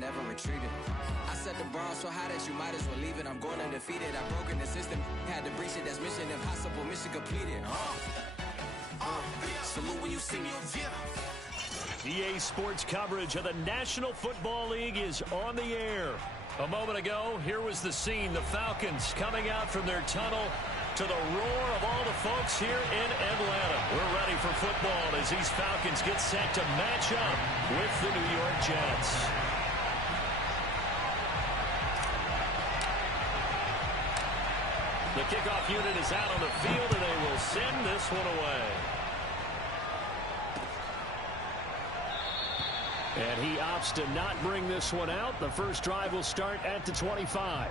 never retreated. I set the bar so high that you might as well leave it. I'm going undefeated. I've broken the system. Had to breach it. That's mission impossible. Mission completed. Salute when you see me. EA Sports coverage of the National Football League is on the air. A moment ago, here was the scene. The Falcons coming out from their tunnel to the roar of all the folks here in Atlanta. We're ready for football as these Falcons get set to match up with the New York Jets. The kickoff unit is out on the field, and they will send this one away. And he opts to not bring this one out. The first drive will start at the 25.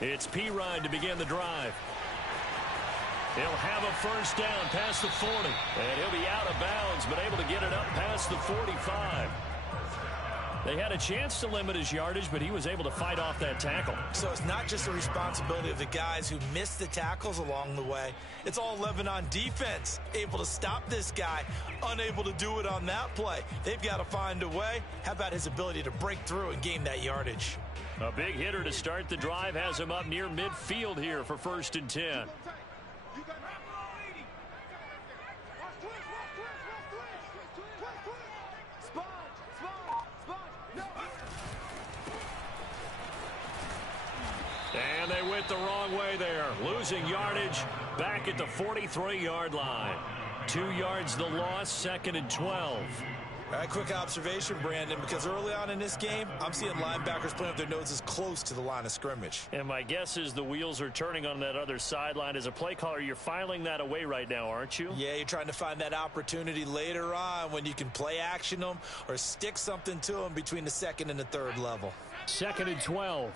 It's P-Ride to begin the drive. He'll have a first down past the 40. And he'll be out of bounds, but able to get it up past the 45. They had a chance to limit his yardage, but he was able to fight off that tackle. So it's not just the responsibility of the guys who missed the tackles along the way. It's all 11 on defense. Able to stop this guy, unable to do it on that play. They've got to find a way. How about his ability to break through and gain that yardage? A big hitter to start the drive has him up near midfield here for 1st and 10. And they went the wrong way there. Losing yardage back at the 43-yard line. 2 yards the loss, 2nd and 12. All right, quick observation, Brandon, because early on in this game, I'm seeing linebackers playing with their noses close to the line of scrimmage. And my guess is the wheels are turning on that other sideline. As a play caller, you're filing that away right now, aren't you? Yeah, you're trying to find that opportunity later on when you can play action them or stick something to them between the 2nd and the 3rd level. 2nd and 12.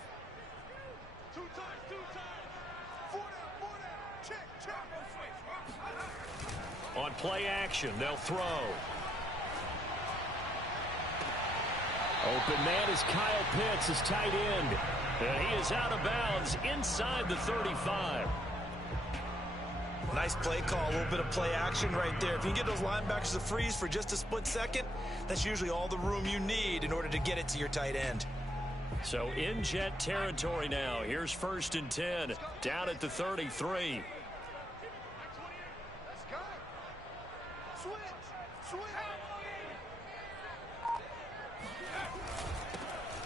On play action, they'll throw. Open man is Kyle Pitts, his tight end. And he is out of bounds inside the 35. Nice play call, a little bit of play action right there. If you can get those linebackers to freeze for just a split second, that's usually all the room you need in order to get it to your tight end. So in Jet territory now. Here's 1st and 10, down at the 33.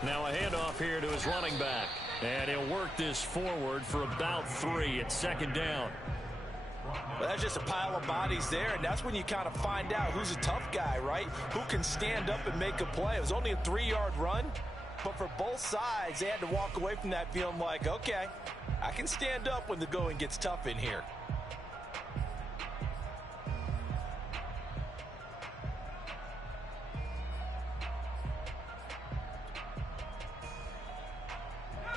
Now a handoff here to his running back. And he'll work this forward for about 3 at 2nd down. Well, that's just a pile of bodies there, and that's when you kind of find out who's a tough guy, right? Who can stand up and make a play. It was only a 3-yard run, but for both sides, they had to walk away from that feeling like, okay, I can stand up when the going gets tough in here.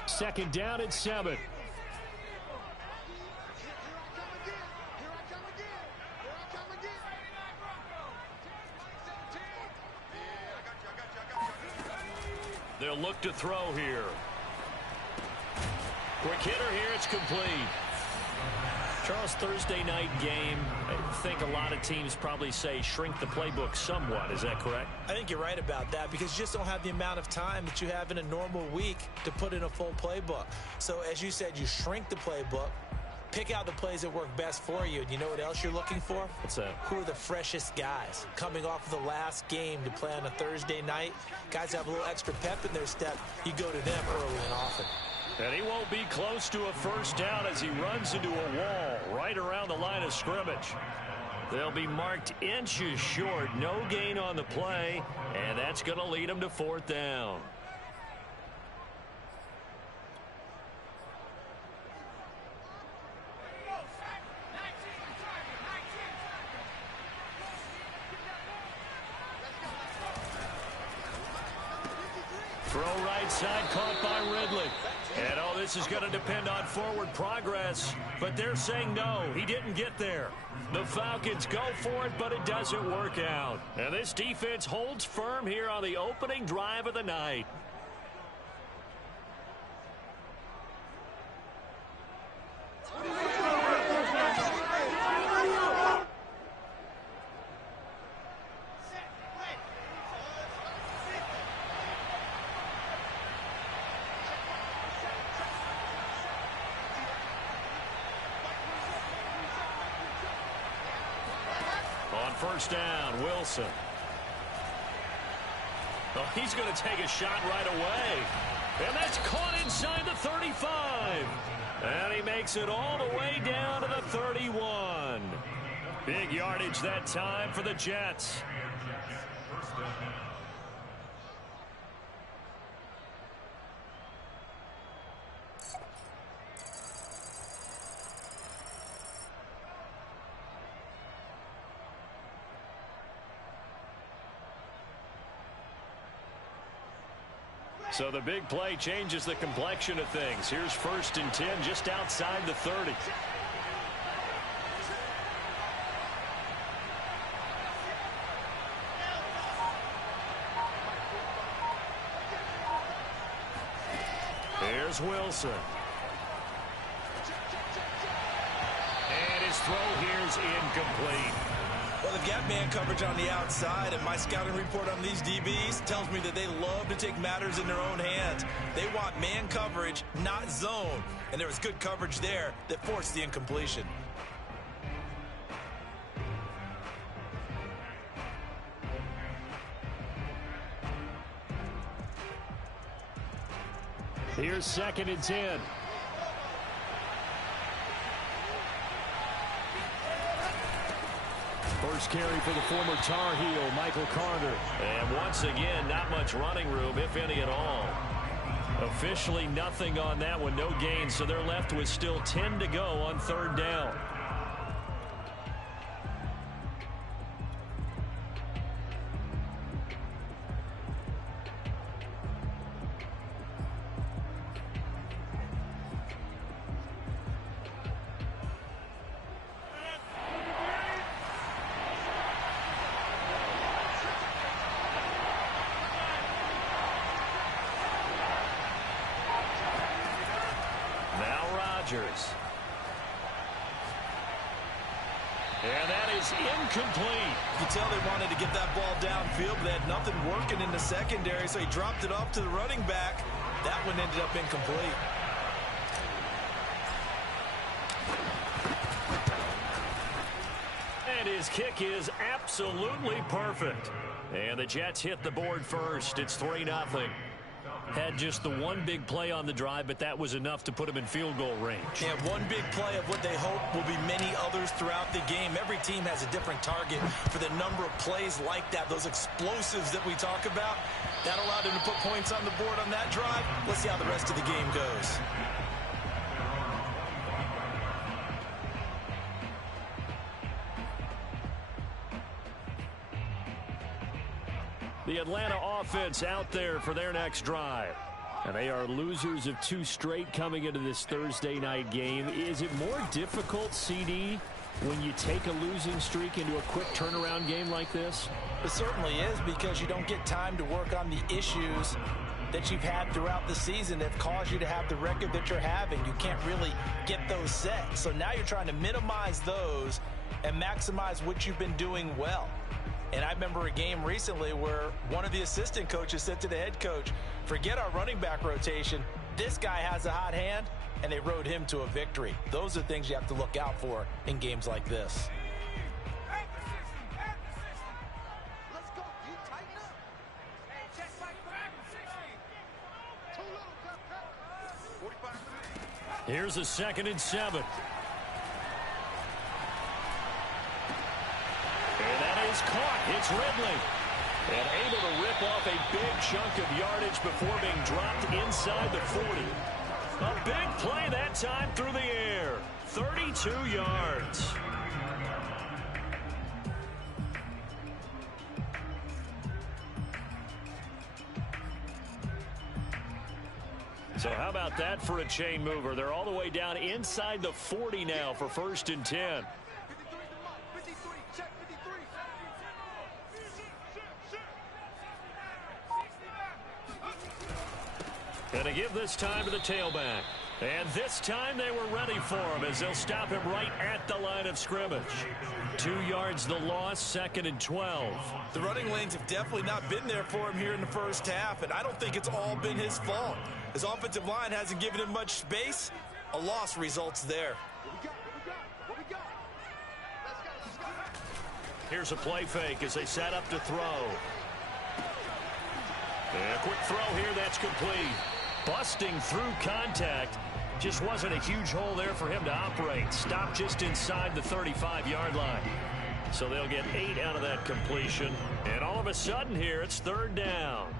Second down at 7. They'll look to throw here. Quick hitter here, it's complete. Charles, Thursday night game, I think a lot of teams probably say shrink the playbook somewhat. Is that correct? I think you're right about that because you just don't have the amount of time that you have in a normal week to put in a full playbook. So as you said, you shrink the playbook, pick out the plays that work best for you. And you know what else you're looking for? What's that? Who are the freshest guys coming off of the last game to play on a Thursday night? Guys have a little extra pep in their step. You go to them early and often. And he won't be close to a first down as he runs into a wall right around the line of scrimmage. They'll be marked inches short. No gain on the play, and that's going to lead them to 4th down. Throw right side, caught by Ridley. And, oh, this is going to depend on forward progress. But they're saying no, he didn't get there. The Falcons go for it, but it doesn't work out. And this defense holds firm here on the opening drive of the night. On first down, Wilson. Oh, he's going to take a shot right away. And that's caught inside the 35. And he makes it all the way down to the 31. Big yardage that time for the Jets. So the big play changes the complexion of things. Here's 1st and 10 just outside the 30. Here's Wilson. And his throw here's incomplete. Well, the gap man coverage on the outside, and my scouting report on these DBs tells me that they love to take matters in their own hands. They want man coverage, not zone. And there was good coverage there that forced the incompletion. Here's 2nd and 10. First carry for the former Tar Heel, Michael Carter. And once again, not much running room, if any at all. Officially nothing on that one, no gain, so they're left with still 10 to go on 3rd down. And that is incomplete. You tell they wanted to get that ball downfield, but they had nothing working in the secondary, so he dropped it off to the running back. That one ended up incomplete. And his kick is absolutely perfect. And the Jets hit the board first. It's 3-0. Had just the one big play on the drive, but that was enough to put him in field goal range. Yeah, one big play of what they hope will be many others throughout the game. Every team has a different target for the number of plays like that, those explosives that we talk about. That allowed him to put points on the board on that drive. Let's see how the rest of the game goes. The Atlanta offense out there for their next drive. And they are losers of 2 straight coming into this Thursday night game. Is it more difficult, CD, when you take a losing streak into a quick turnaround game like this? It certainly is, because you don't get time to work on the issues that you've had throughout the season that have caused you to have the record that you're having. You can't really get those set. So now you're trying to minimize those and maximize what you've been doing well. And I remember a game recently where one of the assistant coaches said to the head coach, forget our running back rotation. This guy has a hot hand, and they rode him to a victory. Those are things you have to look out for in games like this. Here's a 2nd and 7. And that is caught. It's Ridley. And able to rip off a big chunk of yardage before being dropped inside the 40. A big play that time through the air. 32 yards. So how about that for a chain mover? They're all the way down inside the 40 now for 1st and 10. And to give this time to the tailback. And this time they were ready for him as they'll stop him right at the line of scrimmage. 2 yards the loss, 2nd and 12. The running lanes have definitely not been there for him here in the first half, and I don't think it's all been his fault. His offensive line hasn't given him much space. A loss results there. Here's a play fake as they set up to throw. And a quick throw here, that's complete. Busting through contact. Just wasn't a huge hole there for him to operate. Stopped just inside the 35-yard line. So they'll get 8 out of that completion. And all of a sudden here, it's 3rd down.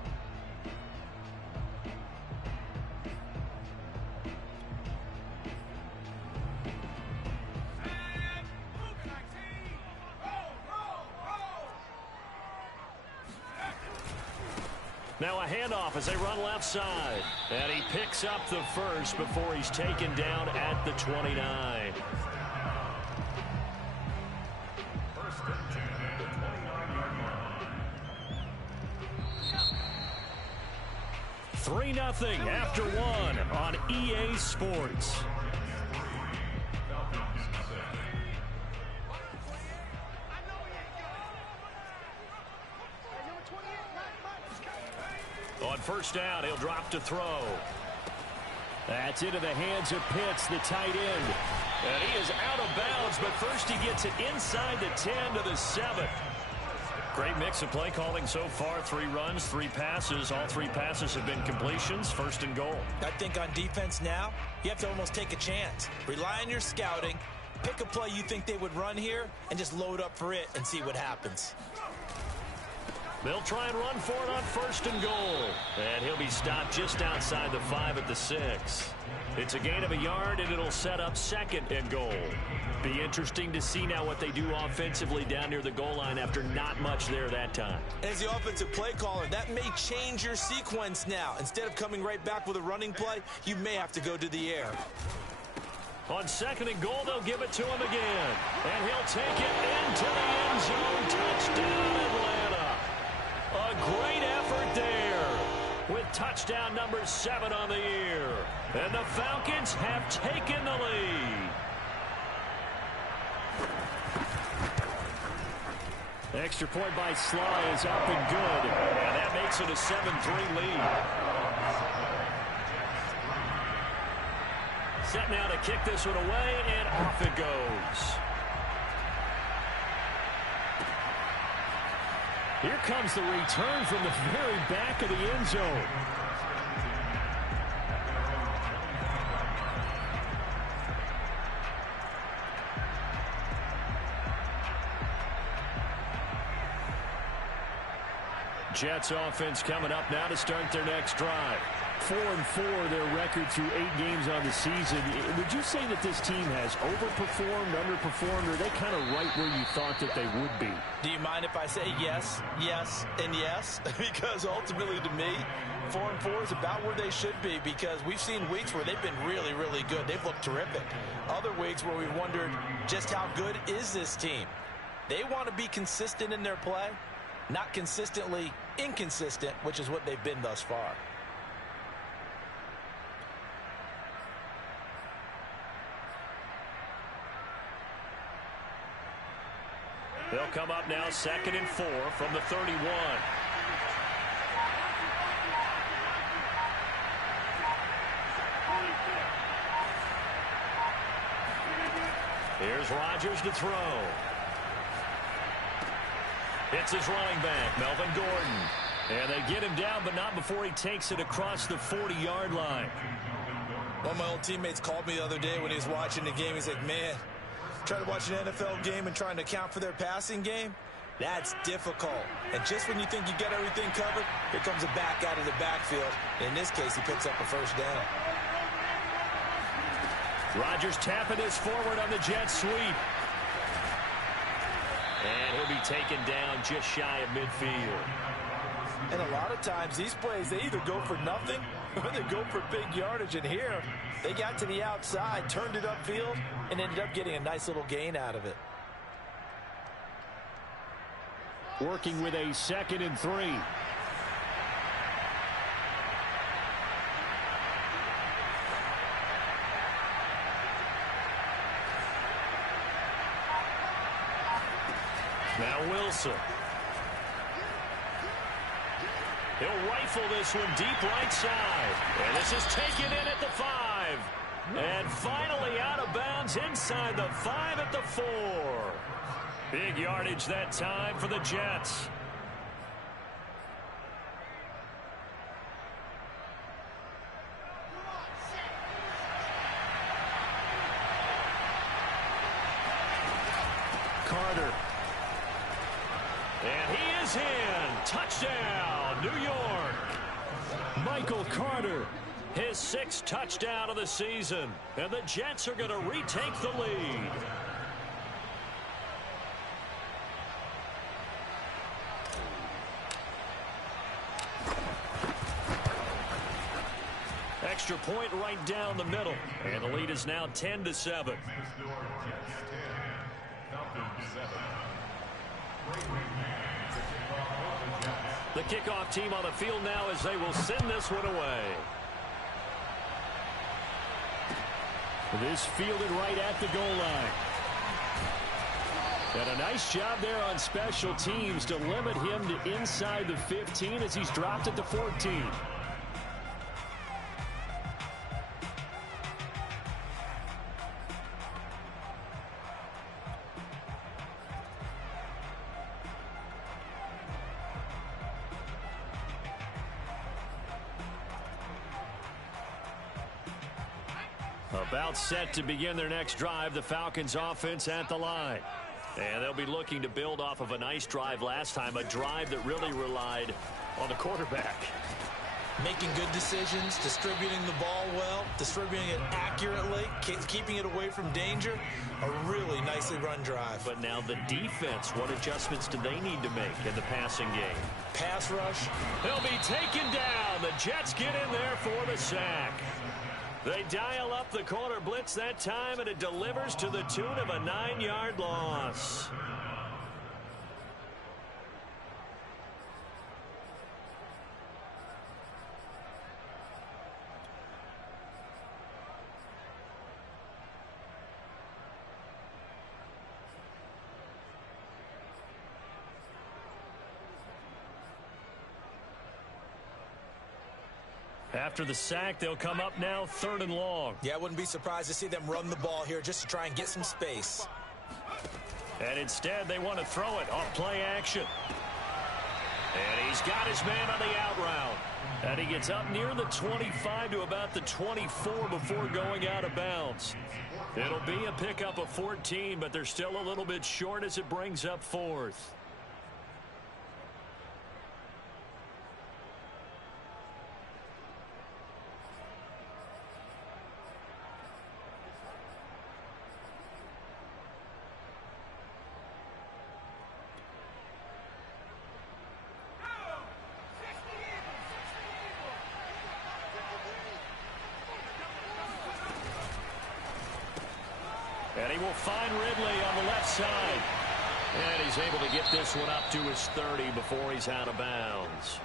Now a handoff as they run left side. And he picks up the first before he's taken down at the 29. $3-0 after 1 on EA Sports. On 1st down, he'll drop to throw. That's into the hands of Pitts, the tight end. And he is out of bounds, but first he gets it inside the 10 to the 7. Great mix of play calling so far. 3 runs, 3 passes. All 3 passes have been completions. 1st and goal. I think on defense now, you have to almost take a chance. Rely on your scouting. Pick a play you think they would run here and just load up for it and see what happens. They'll try and run for it on 1st and goal. And he'll be stopped just outside the 5 at the 6. It's a gain of a yard, and it'll set up 2nd and goal. Be interesting to see now what they do offensively down near the goal line after not much there that time. As the offensive play caller, that may change your sequence now. Instead of coming right back with a running play, you may have to go to the air. On 2nd and goal, they'll give it to him again. And he'll take it into the end zone. Touchdown, Atlanta. A great effort there with touchdown number 7 on the year. And the Falcons have taken the lead. Extra point by Sly is up and good. And that makes it a 7-3 lead. Set now to kick this one away, and off it goes. Here comes the return from the very back of the end zone. Jets offense coming up now to start their next drive. 4-4 their record through 8 games on the season. Would you say that this team has overperformed, underperformed, or are they kind of right where you thought that they would be? Do you mind if I say yes, yes, and yes? Because ultimately to me, 4-4 is about where they should be, because we've seen weeks where they've been really, really good. They've looked terrific. Other weeks where we wondered just how good is this team. They want to be consistent in their play, not consistently inconsistent, which is what they've been thus far. They'll come up now 2nd and 4 from the 31. Here's Rodgers to throw. It's his running back, Melvin Gordon. And they get him down, but not before he takes it across the 40-yard line. One of my old teammates called me the other day when he was watching the game. He's like, man, trying to watch an NFL game and trying to account for their passing game, that's difficult. And just when you think you get everything covered, here comes a back out of the backfield. In this case, he picks up a 1st down. Rodgers tapping this forward on the jet sweep. And he'll be taken down just shy of midfield. And a lot of times, these plays, they either go for nothing when they go for big yardage. And here, they got to the outside, turned it upfield, and ended up getting a nice little gain out of it. Working with a 2nd and 3. Now Wilson. He'll rifle this one deep right side. And this is taken in at the 5. And finally out of bounds inside the 5 at the 4. Big yardage that time for the Jets. Carter. And he is in. Touchdown, New York. Michael Carter. His 6th touchdown of the season. And the Jets are going to retake the lead. Extra point right down the middle. And the lead is now 10-7. The kickoff team on the field now as they will send this one away. This fielded right at the goal line. And a nice job there on special teams to limit him to inside the 15 as he's dropped at the 14. About set to begin their next drive, the Falcons offense at the line. And they'll be looking to build off of a nice drive last time, a drive that really relied on the quarterback. Making good decisions, distributing the ball well, distributing it accurately, keeping it away from danger. A really nicely run drive. But now the defense, what adjustments do they need to make in the passing game? Pass rush. He'll be taken down. The Jets get in there for the sack. They dial up the corner blitz that time, and it delivers to the tune of a 9-yard loss. After the sack, they'll come up now 3rd and long. Yeah, I wouldn't be surprised to see them run the ball here just to try and get some space. And instead, they want to throw it off play action. And he's got his man on the out route. And he gets up near the 25 to about the 24 before going out of bounds. It'll be a pickup of 14, but they're still a little bit short as it brings up 4th. And he will find Ridley on the left side. And he's able to get this one up to his 30 before he's out of bounds.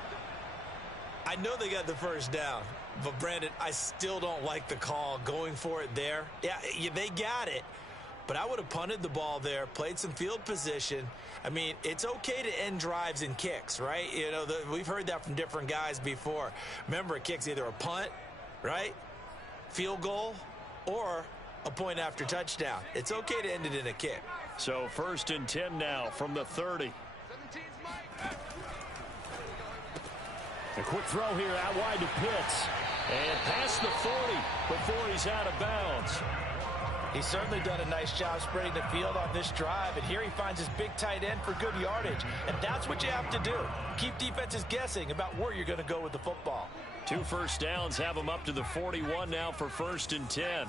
I know they got the first down, but Brandon, I still don't like the call going for it there. Yeah, they got it, but I would have punted the ball there, played some field position. I mean, it's okay to end drives and kicks, right? You know, we've heard that from different guys before. Remember, a kick's either a punt, right, field goal, or a point after touchdown. It's okay to end it in a kick. So 1st and 10 now from the 30. A quick throw here out wide to Pitts. And past the 40 before he's out of bounds. He's certainly done a nice job spreading the field on this drive. And here he finds his big tight end for good yardage. And that's what you have to do. Keep defenses guessing about where you're going to go with the football. 2 first downs have him up to the 41 now for 1st and 10.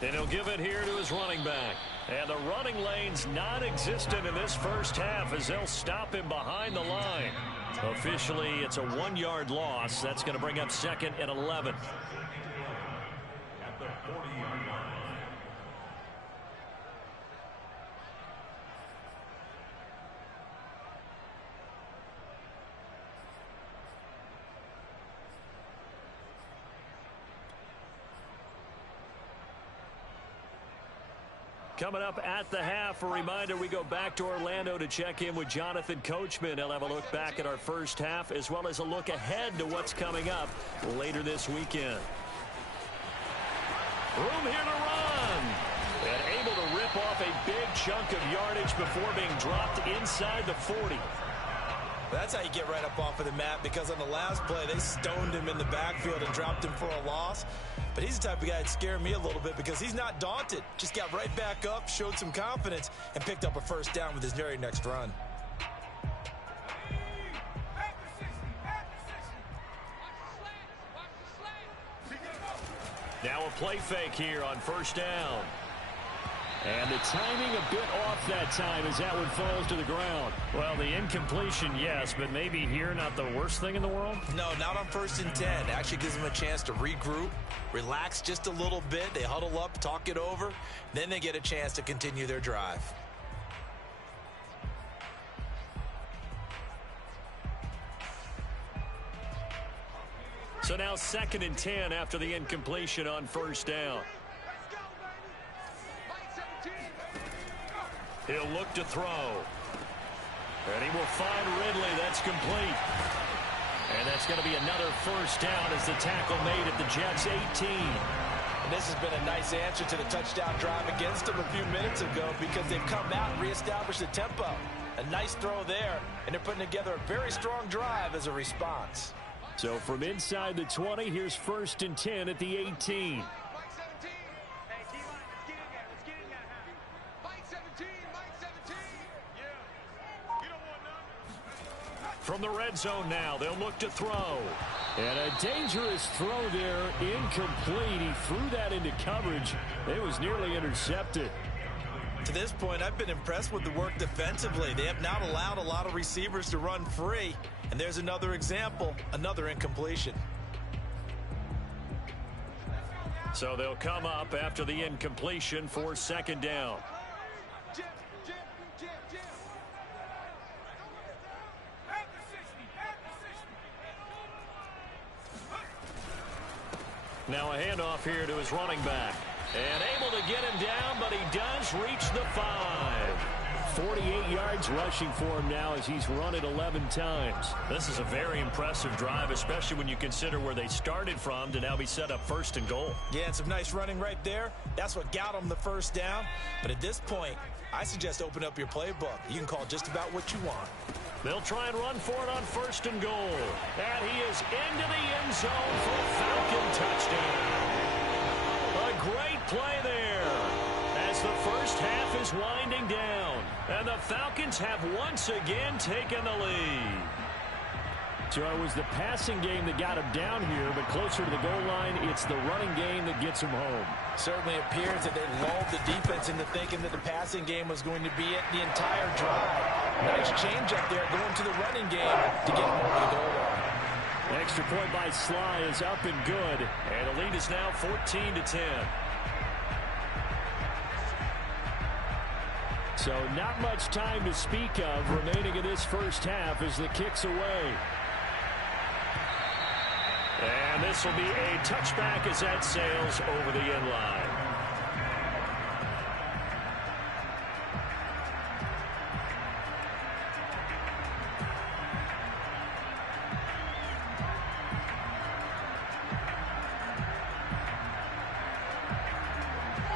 And he'll give it here to his running back. And the running lane's non-existent in this first half as they'll stop him behind the line. Officially, it's a 1-yard loss. That's going to bring up 2nd and 11. Coming up at the half, a reminder, we go back to Orlando to check in with Jonathan Coachman. He'll have a look back at our first half as well as a look ahead to what's coming up later this weekend. Room here to run. And able to rip off a big chunk of yardage before being dropped inside the 40. That's how you get right up off of the mat, because on the last play, they stoned him in the backfield and dropped him for a loss. But he's the type of guy that scared me a little bit because he's not daunted. Just got right back up, showed some confidence, and picked up a first down with his very next run. Now a play fake here on first down. And the timing a bit off that time as that one falls to the ground. Well, the incompletion, yes, but maybe here not the worst thing in the world? No, not on 1st and 10. Actually gives them a chance to regroup, relax just a little bit. They huddle up, talk it over. Then they get a chance to continue their drive. So now 2nd and 10 after the incompletion on first down. He'll look to throw. And he will find Ridley. That's complete. And that's going to be another first down as the tackle made at the Jets' 18. And this has been a nice answer to the touchdown drive against them a few minutes ago, because they've come out and reestablished the tempo. A nice throw there, and they're putting together a very strong drive as a response. So from inside the 20, here's 1st and 10 at the 18. From the red zone now, they'll look to throw. And a dangerous throw there, incomplete. He threw that into coverage. It was nearly intercepted. To this point, I've been impressed with the work defensively. They have not allowed a lot of receivers to run free. And there's another example, another incompletion. So they'll come up after the incompletion for 2nd down. Now a handoff here to his running back. And able to get him down, but he does reach the 5. 48 yards rushing for him now as he's run it 11 times. This is a very impressive drive, especially when you consider where they started from to now be set up 1st and goal. Yeah, and some nice running right there. That's what got them the first down. But at this point, I suggest open up your playbook. You can call just about what you want. They'll try and run for it on 1st and goal. And he is into the end zone for a Falcon touchdown. A great play there as the first half is winding down. And the Falcons have once again taken the lead. So it was the passing game that got him down here, but closer to the goal line, it's the running game that gets him home. Certainly appears that they lulled the defense into thinking that the passing game was going to be it the entire drive. Nice change up there going to the running game to get him over the goal line. Extra point by Sly is up and good, and the lead is now 14-10. So not much time to speak of remaining in this first half as the kick's away. And this will be a touchback as that sails over the end line.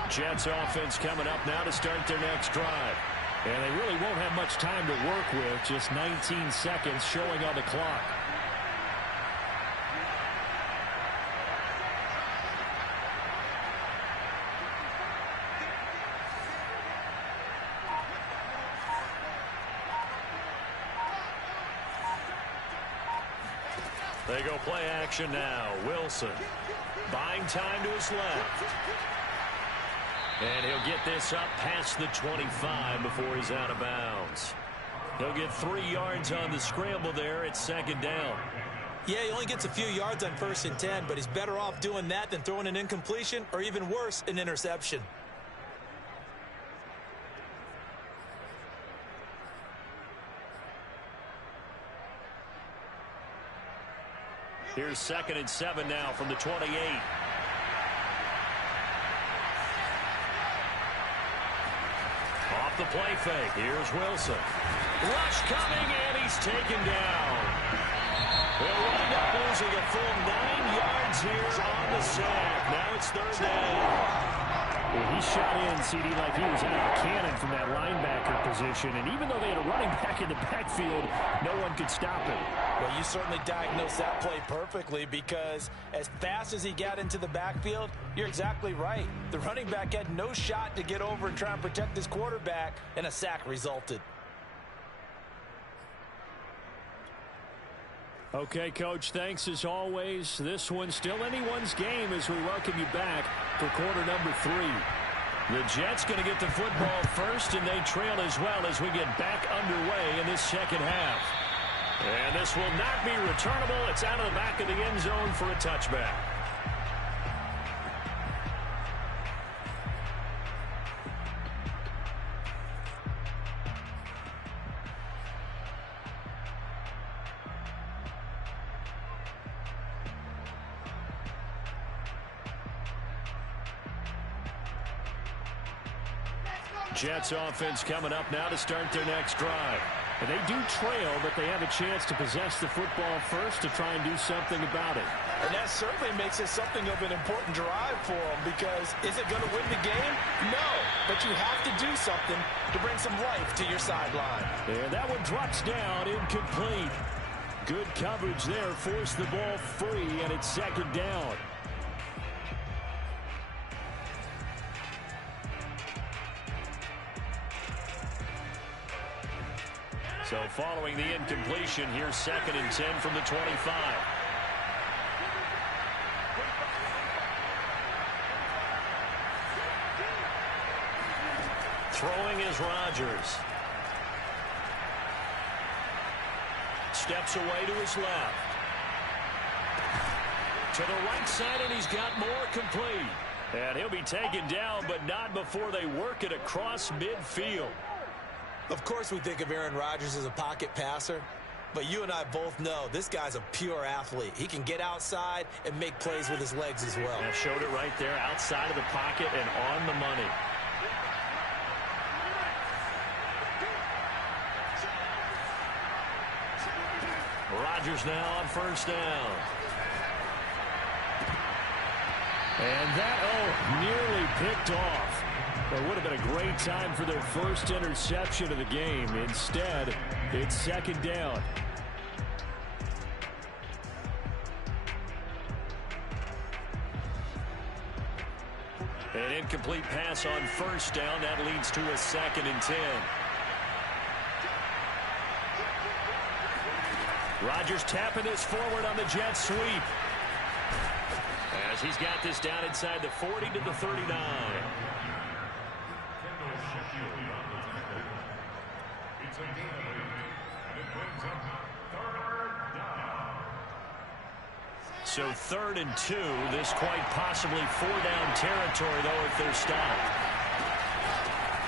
Jets offense coming up now to start their next drive. And they really won't have much time to work with, just 19 seconds showing on the clock. They go play action now. Wilson buying time to his left. And he'll get this up past the 25 before he's out of bounds. He'll get 3 yards on the scramble there at second down. Yeah, he only gets a few yards on 1st and 10, but he's better off doing that than throwing an incompletion or even worse, an interception. Here's 2nd and 7 now from the 28. Off the play fake. Here's Wilson. Rush coming, and he's taken down. They'll wind up losing a full 9 yards here on the sack. Now it's 3rd down. Well, he shot in, CD, like he was out of a cannon from that linebacker position. And even though they had a running back in the backfield, no one could stop him. Well, you certainly diagnosed that play perfectly, because as fast as he got into the backfield, you're exactly right. The running back had no shot to get over and try and protect his quarterback, and a sack resulted. Okay, Coach, thanks as always. This one's still anyone's game as we welcome you back for quarter number 3. The Jets going to get the football first, and they trail as well as we get back underway in this second half. And this will not be returnable. It's out of the back of the end zone for a touchback. Jets offense coming up now to start their next drive. And they do trail, but they have a chance to possess the football first to try and do something about it. And that certainly makes it something of an important drive for them, because is it going to win the game? No, but you have to do something to bring some life to your sideline. And that one drops down, incomplete. Good coverage there, forced the ball free, and it's 2nd down. So following the incompletion, here's 2nd and 10 from the 25. Throwing is Rodgers. Steps away to his left. To the right side, and he's got more complete. And he'll be taken down, but not before they work it across midfield. Of course we think of Aaron Rodgers as a pocket passer, but you and I both know this guy's a pure athlete. He can get outside and make plays with his legs as well. I showed it right there, outside of the pocket and on the money. Rodgers now on 1st down. And that, nearly picked off. It would have been a great time for their first interception of the game. Instead, it's 2nd down. An incomplete pass on 1st down. That leads to a 2nd and 10. Rodgers tapping this forward on the jet sweep. As he's got this down inside the 40 to the 39. So 3rd and 2. This quite possibly 4-down territory, though, if they're stopped.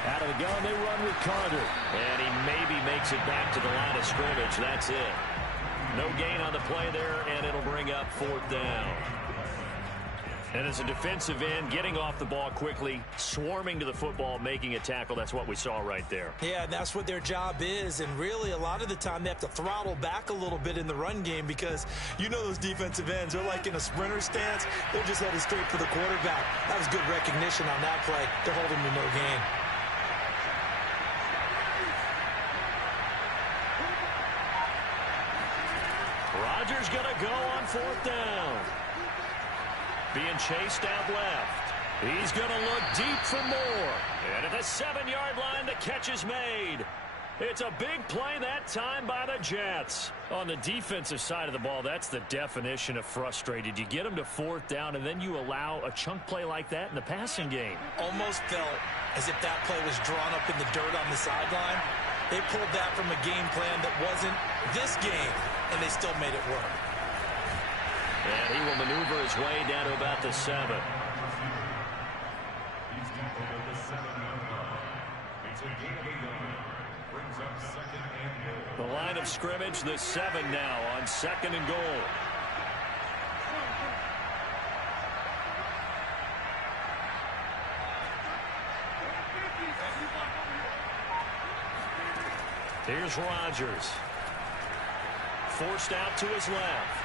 Out of the gun, they run with Carter. And he maybe makes it back to the line of scrimmage. That's it. No gain on the play there, and it'll bring up 4th down. And as a defensive end, getting off the ball quickly, swarming to the football, making a tackle, that's what we saw right there. Yeah, that's what their job is, and really a lot of the time they have to throttle back a little bit in the run game, because you know those defensive ends, they're like in a sprinter stance. They're just headed straight for the quarterback. That was good recognition on that play. They're holding to no gain. Rodgers going to go on 4th down. Being chased out left. He's going to look deep for more. And at the 7-yard line, the catch is made. It's a big play that time by the Jets. On the defensive side of the ball, that's the definition of frustrated. You get them to fourth down, and then you allow a chunk play like that in the passing game. Almost felt as if that play was drawn up in the dirt on the sideline. They pulled that from a game plan that wasn't this game, and they still made it work. And he will maneuver his way down to about the 7. The line of scrimmage, the 7 now on 2nd and goal. Here's Rodgers. Forced out to his left.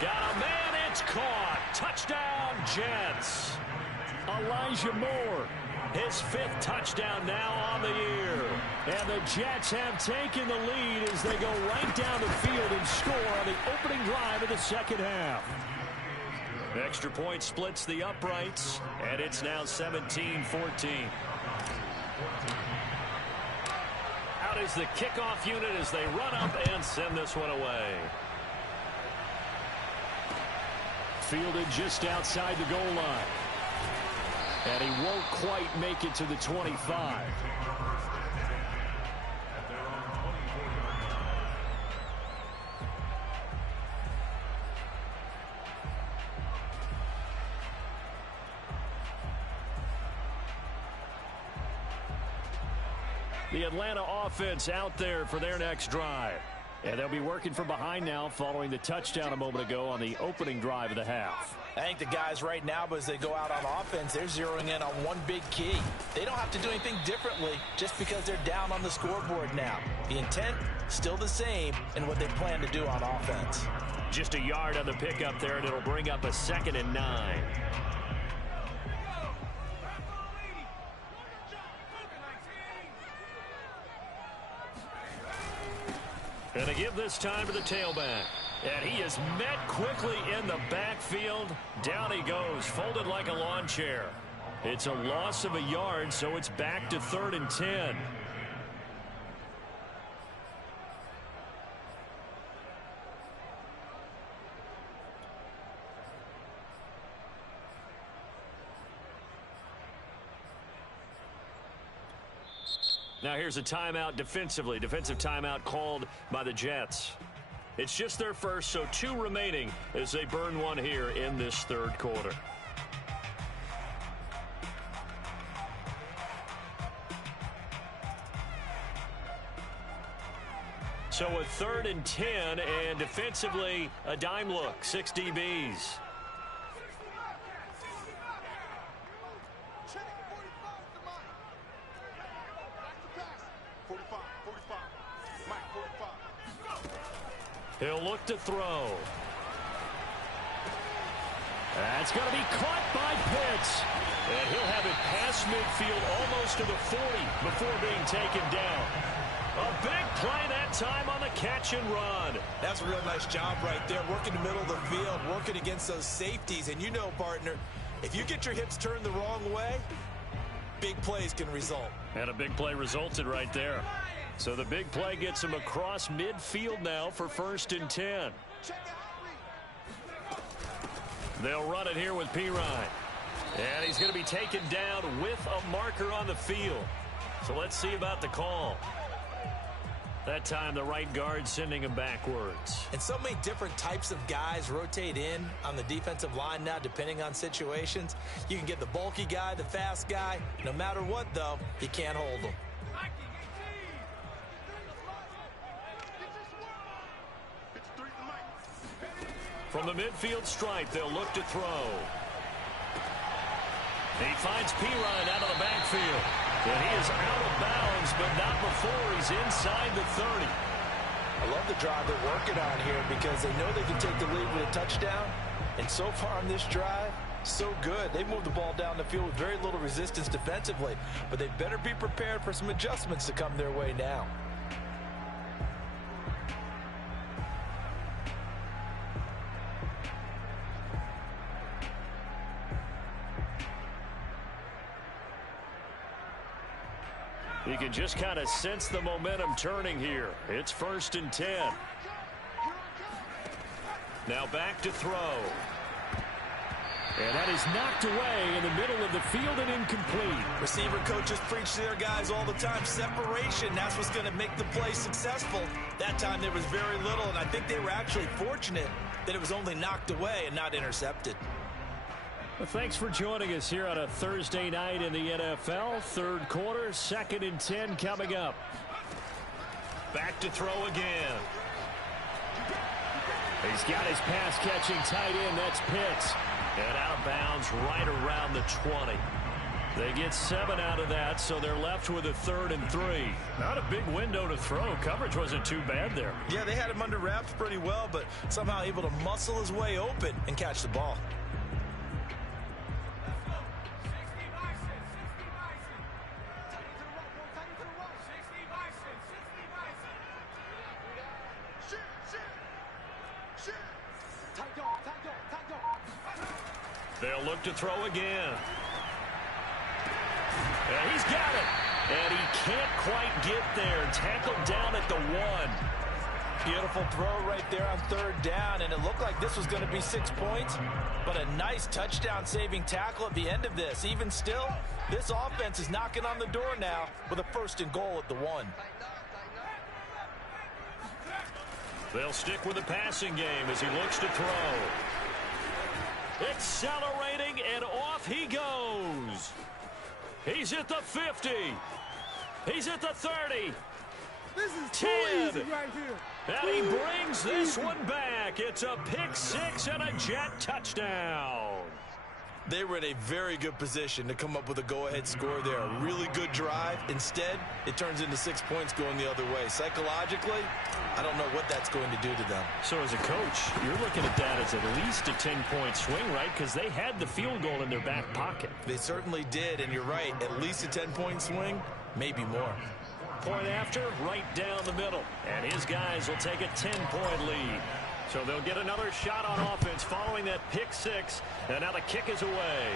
Got a man, it's caught. Touchdown, Jets. Elijah Moore, his 5th touchdown now on the year. And the Jets have taken the lead as they go right down the field and score on the opening drive of the second half. Extra point splits the uprights, and it's now 17-14. Out is the kickoff unit as they run up and send this one away. Fielded just outside the goal line. And he won't quite make it to the 25. The Atlanta offense out there for their next drive. And they'll be working from behind now following the touchdown a moment ago on the opening drive of the half. I think the guys right now, but as they go out on offense, they're zeroing in on one big key. They don't have to do anything differently just because they're down on the scoreboard now. The intent, still the same in what they plan to do on offense. Just a yard on the pickup there, and it'll bring up a 2nd and 9. And they give this time to the tailback. And he is met quickly in the backfield. Down he goes, folded like a lawn chair. It's a loss of a yard, so it's back to 3rd and 10. Now here's a timeout defensively. Defensive timeout called by the Jets. It's just their first, so 2 remaining as they burn one here in this 3rd quarter. So a 3rd and 10, and defensively a dime look, 6 DBs. He'll look to throw. That's going to be caught by Pitts. And he'll have it past midfield almost to the 40 before being taken down. A big play that time on the catch and run. That's a real nice job right there, working the middle of the field, working against those safeties. And you know, partner, if you get your hips turned the wrong way, big plays can result. And a big play resulted right there. So the big play gets him across midfield now for 1st and 10. They'll run it here with Pirine. And he's going to be taken down with a marker on the field. So let's see about the call. That time the right guard sending him backwards. And so many different types of guys rotate in on the defensive line now depending on situations. You can get the bulky guy, the fast guy. No matter what, though, you can't hold them. From the midfield stripe, they'll look to throw. He finds Pirine out of the backfield. And he is out of bounds, but not before he's inside the 30. I love the drive they're working on here because they know they can take the lead with a touchdown. And so far on this drive, so good. They moved the ball down the field with very little resistance defensively. But they better be prepared for some adjustments to come their way now. You can just kind of sense the momentum turning here. It's 1st and 10. Now back to throw. And that is knocked away in the middle of the field and incomplete. Receiver coaches preach to their guys all the time. Separation, that's what's going to make the play successful. That time there was very little, and I think they were actually fortunate that it was only knocked away and not intercepted. Well, thanks for joining us here on a Thursday night in the NFL. 3rd quarter, 2nd and 10 coming up. Back to throw again. He's got his pass-catching tight end. That's Pitts. And out of bounds right around the 20. They get 7 out of that, so they're left with a 3rd and 3. Not a big window to throw. Coverage wasn't too bad there. Yeah, they had him under wraps pretty well, but somehow able to muscle his way open and catch the ball. They'll look to throw again. And he's got it. And he can't quite get there. Tackled down at the 1. Beautiful throw right there on 3rd down, and it looked like this was going to be 6 points, but a nice touchdown-saving tackle at the end of this. Even still, this offense is knocking on the door now with a 1st and goal at the 1. They'll stick with the passing game as he looks to throw. Accelerating, and off he goes. He's at the 50. He's at the 30. This is 10. Too easy right here. And he brings this one back. It's a pick 6 and a Jet touchdown. They were in a very good position to come up with a go-ahead score there. A really good drive. Instead, it turns into 6 points going the other way. Psychologically, I don't know what that's going to do to them. So as a coach, you're looking at that as at least a 10-point swing, right? Because they had the field goal in their back pocket. They certainly did, and you're right. At least a 10-point swing, maybe more. Point after, right down the middle. And his guys will take a 10-point lead. So they'll get another shot on offense following that pick 6. And now the kick is away.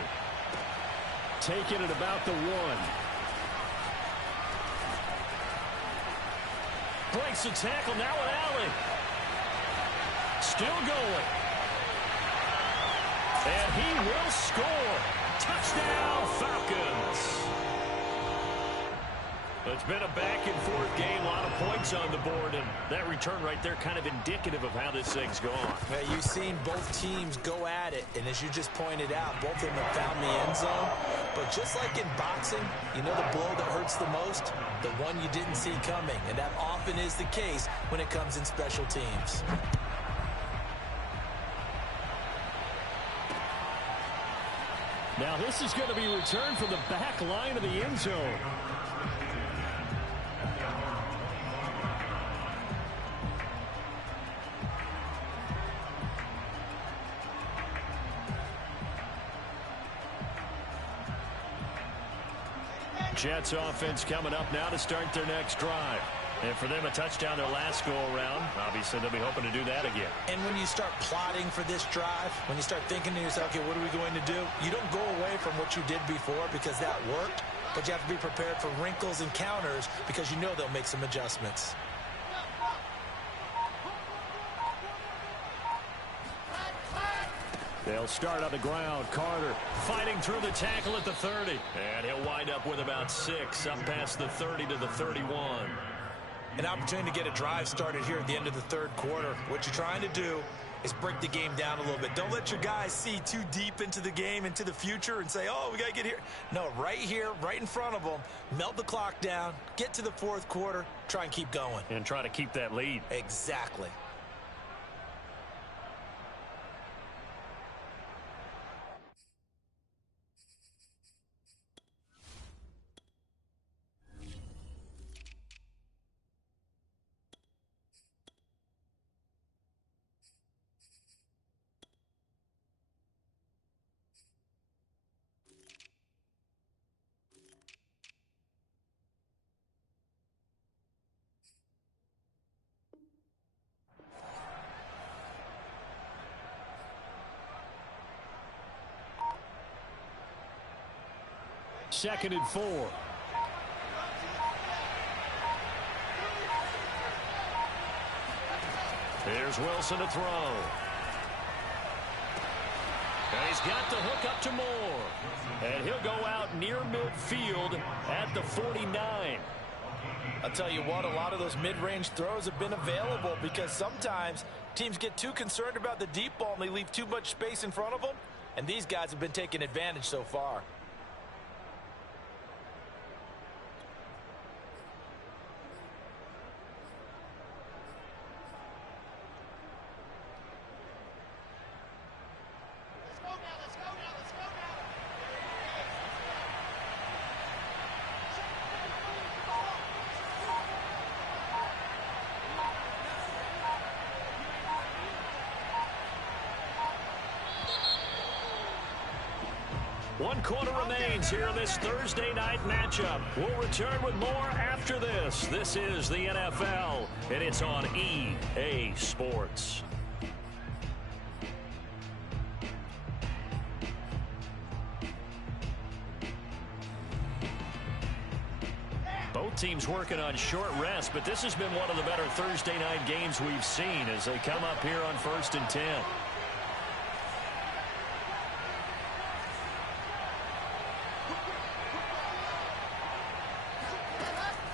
Taking it about the 1. Breaks the tackle now at Allen. Still going. And he will score. Touchdown, Falcons. It's been a back-and-forth game, a lot of points on the board, and that return right there kind of indicative of how this thing's gone. Yeah, you've seen both teams go at it, and as you just pointed out, both of them have found the end zone. But just like in boxing, you know the blow that hurts the most? The one you didn't see coming, and that often is the case when it comes in special teams. Now this is going to be returned from the back line of the end zone. Jets offense coming up now to start their next drive. And for them, a touchdown their last go-around. Obviously, they'll be hoping to do that again. And when you start plotting for this drive, when you start thinking to yourself, okay, what are we going to do? You don't go away from what you did before because that worked, but you have to be prepared for wrinkles and counters because you know they'll make some adjustments. They'll start on the ground. Carter fighting through the tackle at the 30. And he'll wind up with about 6 up past the 30 to the 31. An opportunity to get a drive started here at the end of the 3rd quarter. What you're trying to do is break the game down a little bit. Don't let your guys see too deep into the game, into the future, and say, oh, we got to get here. No, right here, right in front of them, melt the clock down, get to the 4th quarter, try and keep going. And try to keep that lead. Exactly. Second and 4. Here's Wilson to throw. And he's got the hook up to Moore. And he'll go out near midfield at the 49. I'll tell you what, a lot of those mid-range throws have been available because sometimes teams get too concerned about the deep ball and they leave too much space in front of them. And these guys have been taking advantage so far. One quarter remains here in this Thursday night matchup. We'll return with more after this. This is the NFL, and it's on EA Sports. Both teams working on short rest, but this has been one of the better Thursday night games we've seen as they come up here on 1st and 10.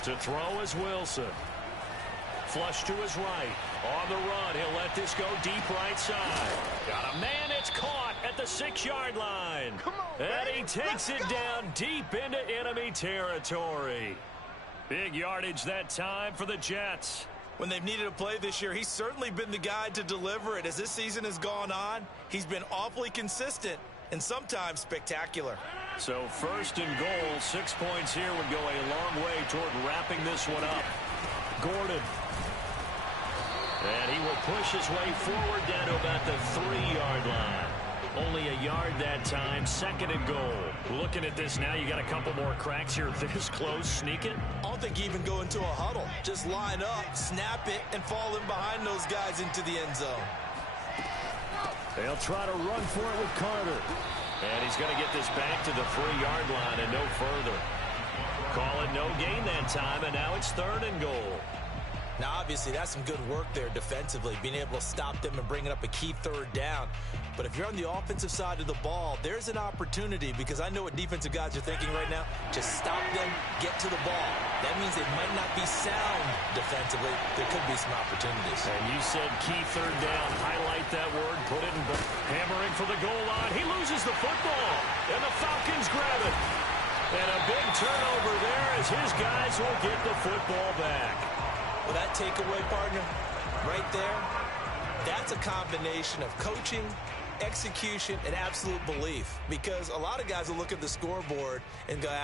To throw is Wilson. Flush to his right. On the run, he'll let this go deep right side. Got a man, it's caught at the 6-yard line. And he takes it down deep into enemy territory. Big yardage that time for the Jets. When they've needed a play this year, he's certainly been the guy to deliver it. As this season has gone on, he's been awfully consistent and sometimes spectacular. So 1st and goal, 6 points here would go a long way toward wrapping this one up. Gordon. And he will push his way forward down to about the 3-yard line. Only a yard that time, 2nd and goal. Looking at this now, you got a couple more cracks here this close. Sneak it. I don't think even go into a huddle. Just line up, snap it, and fall in behind those guys into the end zone. They'll try to run for it with Carter. And he's going to get this back to the 3-yard line and no further. Call it no gain that time, and now it's 3rd and goal. Now, obviously, that's some good work there defensively, being able to stop them and bringing up a key 3rd down. But if you're on the offensive side of the ball, there's an opportunity because I know what defensive guys are thinking right now. Just stop them, get to the ball. That means they might not be sound defensively. There could be some opportunities. And you said key 3rd down. Highlight that word. Put it in. Hammering for the goal line. He loses the football. And the Falcons grab it. And a big turnover there as his guys will get the football back. Well, that takeaway, partner, right there, that's a combination of coaching, execution, and absolute belief. Because a lot of guys will look at the scoreboard and go,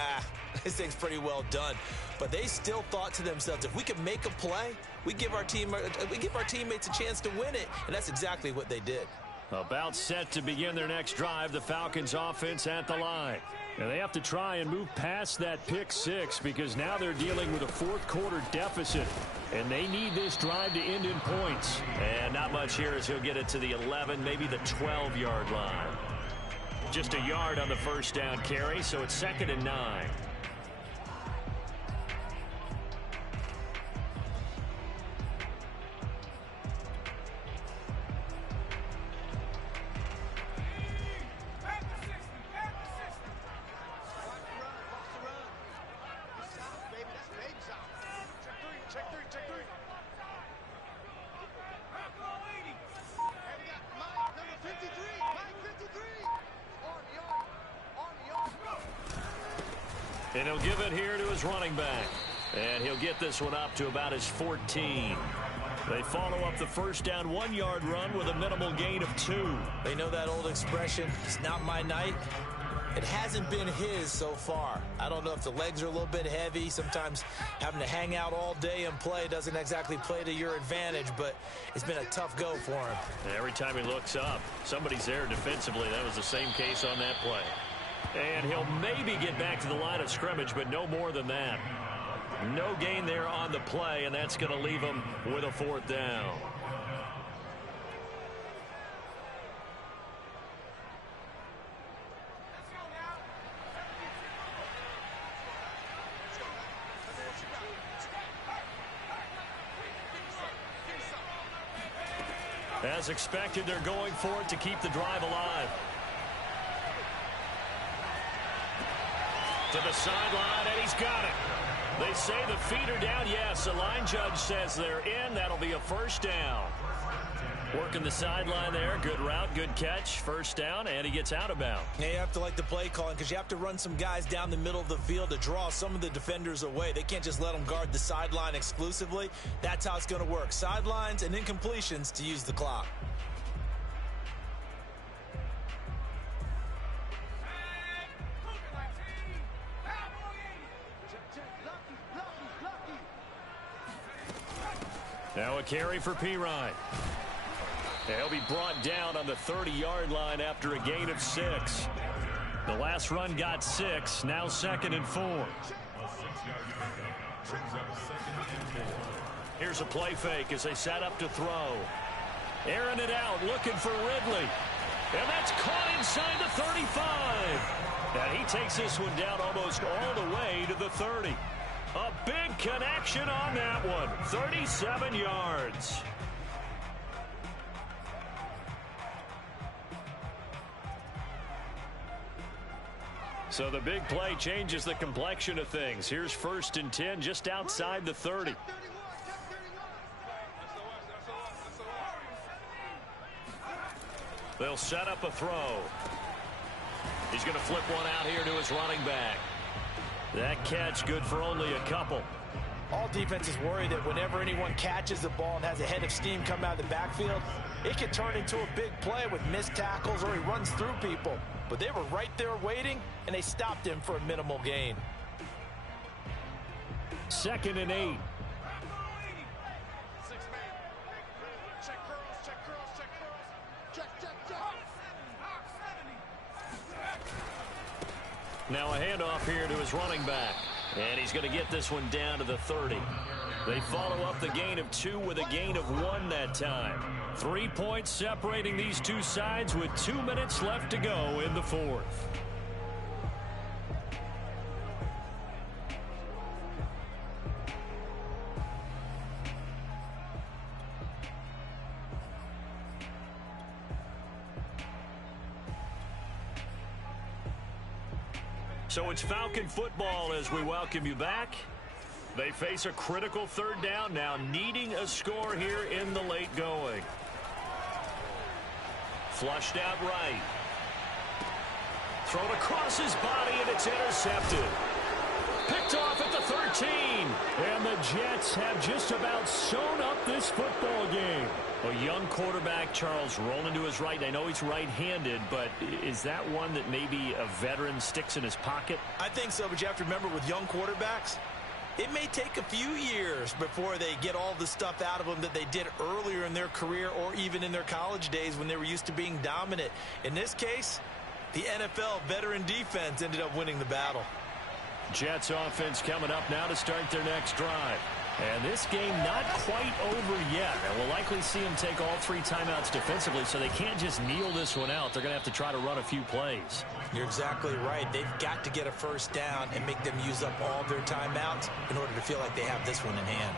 this thing's pretty well done. But they still thought to themselves, if we can make a play, we give our teammates a chance to win it. And that's exactly what they did. About set to begin their next drive, the Falcons offense at the line. And they have to try and move past that pick 6 because now they're dealing with a 4th quarter deficit. And they need this drive to end in points. And not much here as he'll get it to the 11, maybe the 12-yard line. Just a yard on the 1st down carry, so it's 2nd and 9. And he'll give it here to his running back. And he'll get this one up to about his 14. They follow up the 1st down 1-yard run with a minimal gain of 2. They know that old expression, it's not my night. It hasn't been his so far. I don't know if the legs are a little bit heavy. Sometimes having to hang out all day and play doesn't exactly play to your advantage, but it's been a tough go for him. Every time he looks up, somebody's there defensively. That was the same case on that play. And he'll maybe get back to the line of scrimmage, but no more than that. No gain there on the play, and that's going to leave him with a 4th down. As expected, they're going for it to keep the drive alive. To the sideline, and he's got it. They say the feet are down. Yes, the line judge says they're in. That'll be a first down. Working the sideline there. Good route, good catch. First down, and he gets out of bounds. Yeah, you have to like the play calling because you have to run some guys down the middle of the field to draw some of the defenders away. They can't just let them guard the sideline exclusively. That's how it's going to work. Sidelines and incompletions to use the clock. Now a carry for Pirine. He'll be brought down on the 30-yard line after a gain of 6. The last run got 6. Now 2nd and 4. Here's a play fake as they set up to throw. Airing it out, looking for Ridley. And that's caught inside the 35. And he takes this one down almost all the way to the 30. A big connection on that one. 37 yards. So the big play changes the complexion of things. Here's 1st and 10 just outside the 30. They'll set up a throw. He's going to flip one out here to his running back. That catch good for only a couple. All defenses worry that whenever anyone catches the ball and has a head of steam come out of the backfield, it can turn into a big play with missed tackles or he runs through people. But they were right there waiting, and they stopped him for a minimal gain. 2nd and 8. Now a handoff here to his running back. And he's going to get this one down to the 30. They follow up the gain of 2 with a gain of 1 that time. 3 points separating these two sides with 2 minutes left to go in the 4th. So it's Falcon football as we welcome you back. They face a critical 3rd down now, needing a score here in the late going. Flushed out right. Thrown across his body, and it's intercepted. Picked off at the 13. And the Jets have just about sewn up this football game. A young quarterback, Charles, rolling to his right. I know he's right-handed, but is that one that maybe a veteran sticks in his pocket? I think so, but you have to remember with young quarterbacks, it may take a few years before they get all the stuff out of them that they did earlier in their career or even in their college days when they were used to being dominant. In this case, the NFL veteran defense ended up winning the battle. Jets offense coming up now to start their next drive. And this game not quite over yet. And we'll likely see them take all 3 timeouts defensively, so they can't just kneel this one out. They're going to have to try to run a few plays. You're exactly right. They've got to get a first down and make them use up all their timeouts in order to feel like they have this one in hand.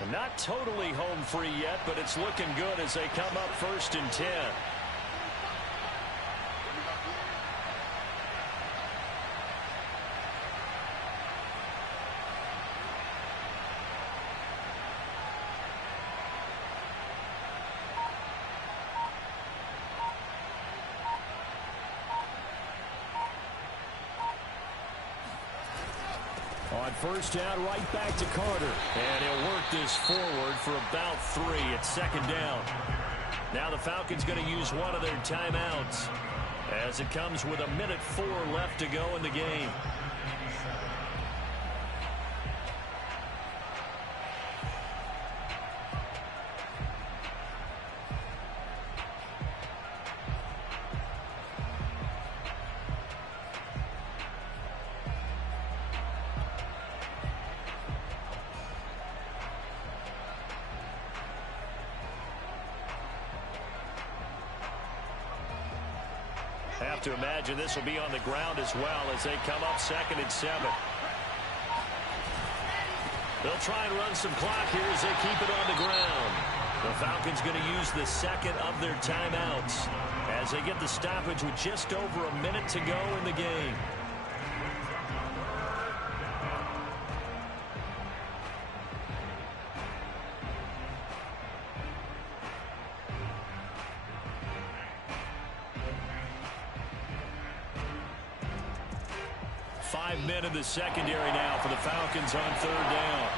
And not totally home free yet, but it's looking good as they come up 1st and 10. On 1st down, right back to Carter. And he'll work this forward for about 3. It's 2nd down. Now the Falcons going to use one of their timeouts as it comes with 1:04 left to go in the game. Have to imagine this will be on the ground as well as they come up 2nd and 7. They'll try and run some clock here as they keep it on the ground. The Falcons going to use the second of their timeouts as they get the stoppage with just over a minute to go in the game. Five men in the secondary now for the Falcons on third down.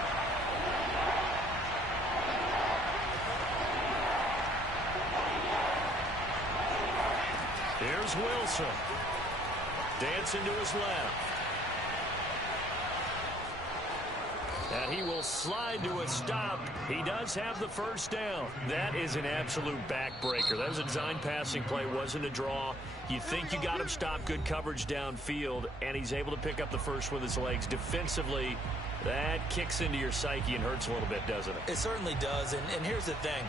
Here's Wilson. Dancing to his left. And he will slide to a stop. He does have the first down. That is an absolute backbreaker. That was a design passing play, wasn't a draw. You think you got him stopped, good coverage downfield, and he's able to pick up the first with his legs. Defensively, that kicks into your psyche and hurts a little bit, doesn't it? It certainly does, and here's the thing.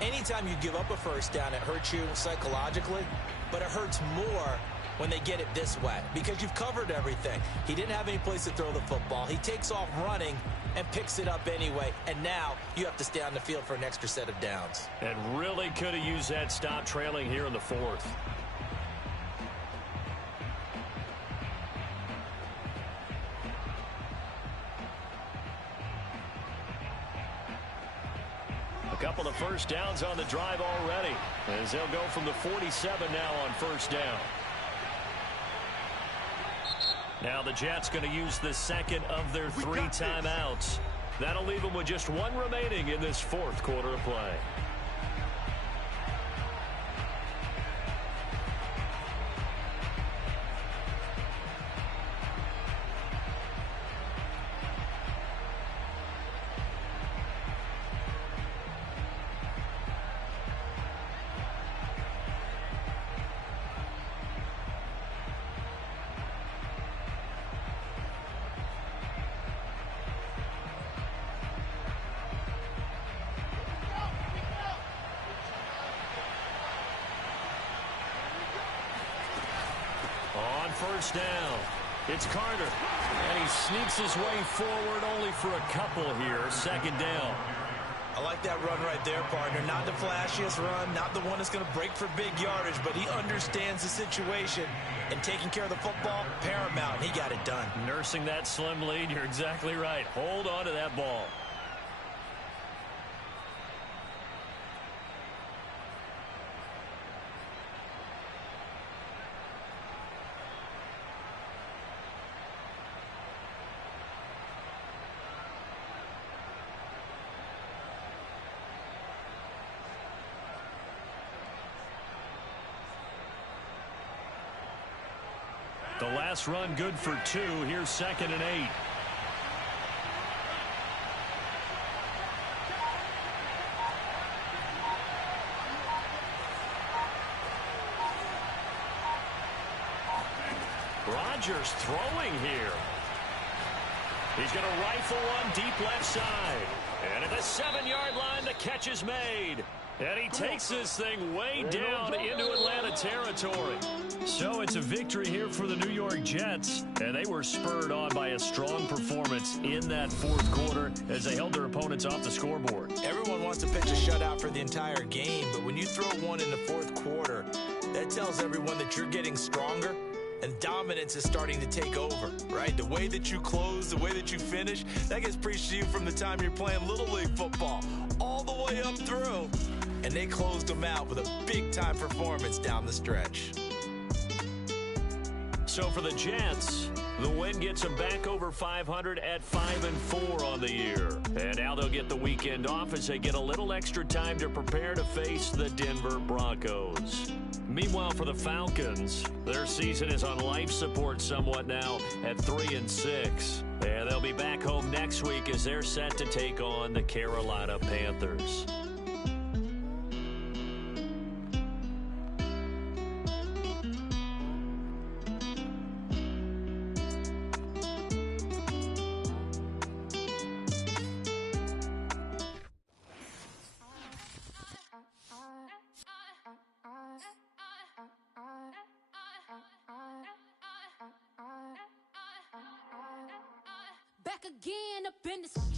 Anytime you give up a first down, it hurts you psychologically, but it hurts more when they get it this way because you've covered everything. He didn't have any place to throw the football. He takes off running and picks it up anyway, and now you have to stay on the field for an extra set of downs. And really could have used that stop trailing here in the fourth. A couple of first downs on the drive already as they'll go from the 47 now on first down. Now the Jets going to use the second of their three timeouts. That'll leave them with just one remaining in this fourth quarter of play. First down. It's Carter. And he sneaks his way forward only for a couple here. Second down. I like that run right there, partner. Not the flashiest run, not the one that's going to break for big yardage, but he understands the situation, and taking care of the football, paramount. He got it done. Nursing that slim lead, you're exactly right. Hold on to that ball. The last run good for 2. Here's 2nd and 8. Rodgers throwing here. He's going to rifle one deep left side. And at the 7-yard line, the catch is made. And he takes this thing way down into Atlanta territory. So it's a victory here for the New York Jets. And they were spurred on by a strong performance in that fourth quarter as they held their opponents off the scoreboard. Everyone wants to pitch a shutout for the entire game, but when you throw one in the fourth quarter, that tells everyone that you're getting stronger and dominance is starting to take over, right? The way that you close, the way that you finish, that gets preached to you from the time you're playing Little League football all the way up through. And they closed them out with a big-time performance down the stretch. So for the Jets, the win gets them back over 500 at 5-4 on the year. And now they'll get the weekend off as they get a little extra time to prepare to face the Denver Broncos. Meanwhile, for the Falcons, their season is on life support somewhat now at 3-6. And they'll be back home next week as they're set to take on the Carolina Panthers. Back again up in this